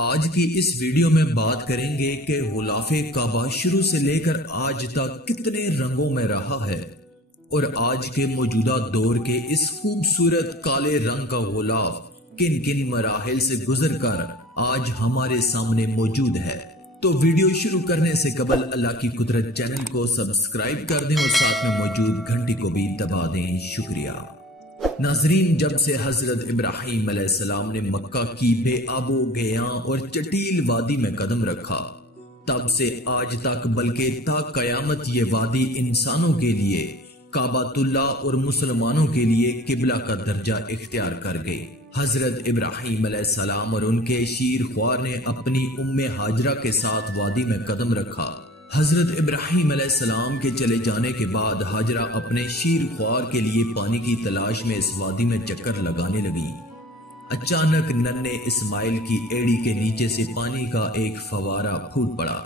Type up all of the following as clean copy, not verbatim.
آج کی اس ویڈیو میں بات کریں گے کہ غلاف کعبہ شروع سے لے کر آج تک کتنے رنگوں میں رہا ہے اور آج کے موجودہ دور کے اس خوبصورت کالے رنگ کا غلاف کن کن مراحل سے گزر کر آج ہمارے سامنے موجود ہے۔ تو ویڈیو شروع کرنے سے قبل اللہ کی قدرت چینل کو سبسکرائب کر دیں اور ساتھ میں موجود گھنٹی کو بھی دبا دیں۔ شکریہ۔ ناظرین، جب سے حضرت ابراہیم علیہ السلام نے مکہ کی بے آب و گیاں اور چٹیل وادی میں قدم رکھا، تب سے آج تک بلکہ تا قیامت یہ وادی انسانوں کے لیے کعبۃ اللہ اور مسلمانوں کے لیے قبلہ کا درجہ اختیار کر گئی۔ حضرت ابراہیم علیہ السلام اور ان کے شیر خوار نے اپنی ہاجرہ کے ساتھ وادی میں قدم رکھا۔ حضرت ابراہیم علیہ السلام کے چلے جانے کے بعد ہاجرہ اپنے شیر خوار کے لیے پانی کی تلاش میں اس وادی میں چکر لگانے لگی۔ اچانک ننھے اسماعیل کی ایڑی کے نیچے سے پانی کا ایک فوارہ پھوٹ پڑا۔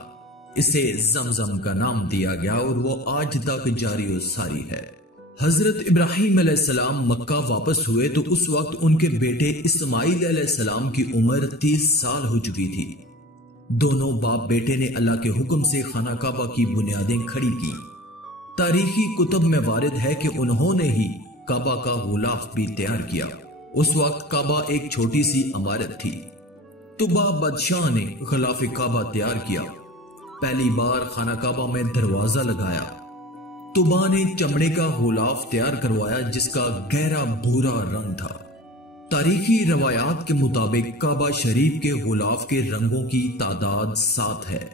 اسے زمزم کا نام دیا گیا اور وہ آج تک جاری و ساری ہے۔ حضرت ابراہیم علیہ السلام مکہ واپس ہوئے تو اس وقت ان کے بیٹے اسماعیل علیہ السلام کی عمر 30 سال ہو چکی تھی۔ دونوں باپ بیٹے نے اللہ کے حکم سے خانہ کعبہ کی بنیادیں کھڑی کی۔ تاریخی کتب میں وارد ہے کہ انہوں نے ہی کعبہ کا غلاف بھی تیار کیا۔ اس وقت کعبہ ایک چھوٹی سی عمارت تھی۔ طبع بادشاہ نے غلاف کعبہ تیار کیا۔ پہلی بار خانہ کعبہ میں دروازہ لگایا۔ طبع نے چمڑے کا غلاف تیار کروایا جس کا گہرا بھورا رنگ تھا۔ تاریخی روایات کے مطابق کعبہ شریف کے غلاف کے رنگوں کی تعداد 7 ہے۔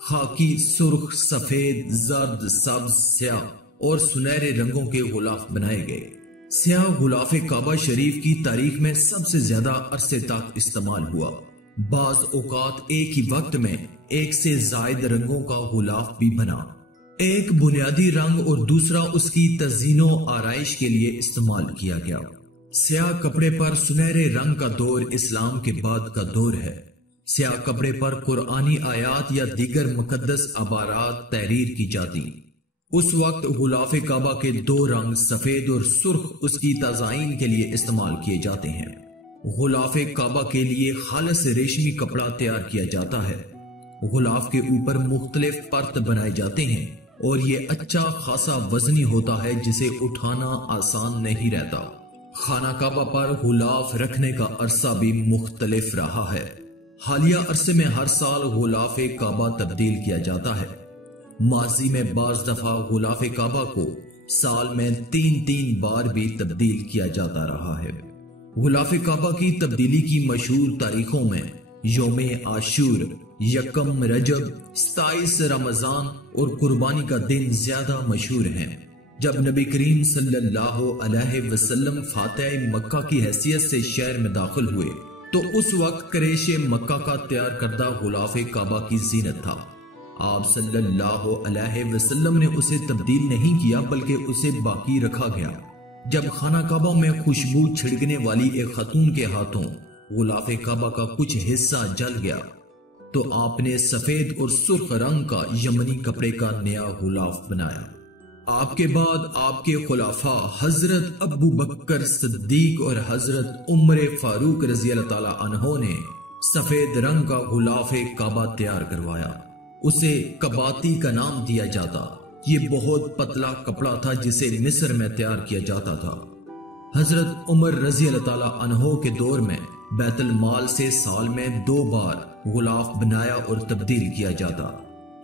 خاکی، سرخ، سفید، زرد، سبز، سیاہ اور سنہرے رنگوں کے غلاف بنائے گئے۔ سیاہ غلاف کعبہ شریف کی تاریخ میں سب سے زیادہ عرصے تک استعمال ہوا۔ بعض اوقات ایک ہی وقت میں ایک سے زائد رنگوں کا غلاف بھی بنا۔ ایک بنیادی رنگ اور دوسرا اس کی تزئین و آرائش کے لیے استعمال کیا گیا۔ سیاہ کپڑے پر سنہرے رنگ کا دور اسلام کے بعد کا دور ہے۔ سیاہ کپڑے پر قرآنی آیات یا دیگر مقدس عبارات تحریر کی جاتی۔ اس وقت غلاف کعبہ کے 2 رنگ سفید اور سرخ اس کی تزئین کے لیے استعمال کیے جاتے ہیں۔ غلاف کعبہ کے لیے خالص ریشمی کپڑا تیار کیا جاتا ہے۔ غلاف کے اوپر مختلف پرت بنائے جاتے ہیں اور یہ اچھا خاصا وزنی ہوتا ہے جسے اٹھانا آسان نہیں رہتا۔ خانہ کعبہ پر غلاف رکھنے کا عرصہ بھی مختلف رہا ہے۔ حالیہ عرصے میں ہر سال غلاف کعبہ تبدیل کیا جاتا ہے۔ ماضی میں بعض دفعہ غلاف کعبہ کو سال میں 3 بار بھی تبدیل کیا جاتا رہا ہے۔ غلاف کعبہ کی تبدیلی کی مشہور تاریخوں میں یوم عاشور، 1 رجب، 27 رمضان اور قربانی کا دن زیادہ مشہور ہیں۔ جب نبی کریم صلی اللہ علیہ وسلم فاتح مکہ کی حیثیت سے شہر میں داخل ہوئے تو اس وقت قریش مکہ کا تیار کردہ غلاف کعبہ کی زینت تھا۔ آپ صلی اللہ علیہ وسلم نے اسے تبدیل نہیں کیا بلکہ اسے باقی رکھا گیا۔ جب خانہ کعبہ میں خوشبو چھڑکنے والی ایک خاتون کے ہاتھوں غلاف کعبہ کا کچھ حصہ جل گیا تو آپ نے سفید اور سرخ رنگ کا یمنی کپڑے کا نیا غلاف بنایا۔ آپ کے بعد آپ کے خلفاء حضرت ابو بکر صدیق اور حضرت عمر فاروق رضی اللہ تعالی عنہ نے سفید رنگ کا غلاف کعبہ تیار کروایا۔ اسے قباتی کا نام دیا جاتا۔ یہ بہت پتلا کپڑا تھا جسے مصر میں تیار کیا جاتا تھا۔ حضرت عمر رضی اللہ تعالی عنہ کے دور میں بیت المال سے سال میں 2 بار غلاف بنایا اور تبدیل کیا جاتا۔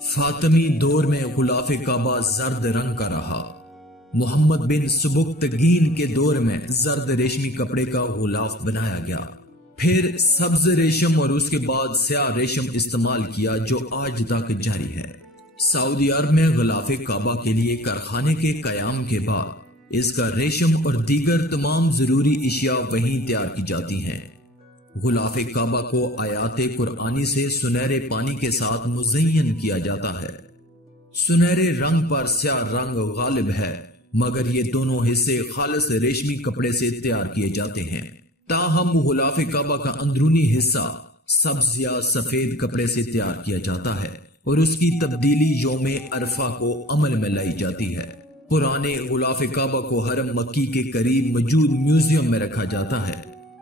فاطمی دور میں غلاف کعبہ زرد رنگ کا رہا۔ محمد بن سبکتگین کے دور میں زرد ریشمی کپڑے کا غلاف بنایا گیا، پھر سبز ریشم اور اس کے بعد سیاہ ریشم استعمال کیا جو آج تک جاری ہے۔ سعودی عرب میں غلاف کعبہ کے لیے کارخانے کے قیام کے بعد اس کا ریشم اور دیگر تمام ضروری اشیاء وہیں تیار کی جاتی ہیں۔ غلاف کعبہ کو آیات قرآنی سے سنہرے پانی کے ساتھ مزین کیا جاتا ہے۔ سنہرے رنگ پر سیاہ رنگ غالب ہے مگر یہ دونوں حصے خالص ریشمی کپڑے سے تیار کیے جاتے ہیں۔ تاہم غلاف کعبہ کا اندرونی حصہ سبز یا سفید کپڑے سے تیار کیا جاتا ہے اور اس کی تبدیلی یوم عرفہ کو عمل میں لائی جاتی ہے۔ پرانے غلاف کعبہ کو حرم مکی کے قریب موجود میوزیم میں رکھا جاتا ہے۔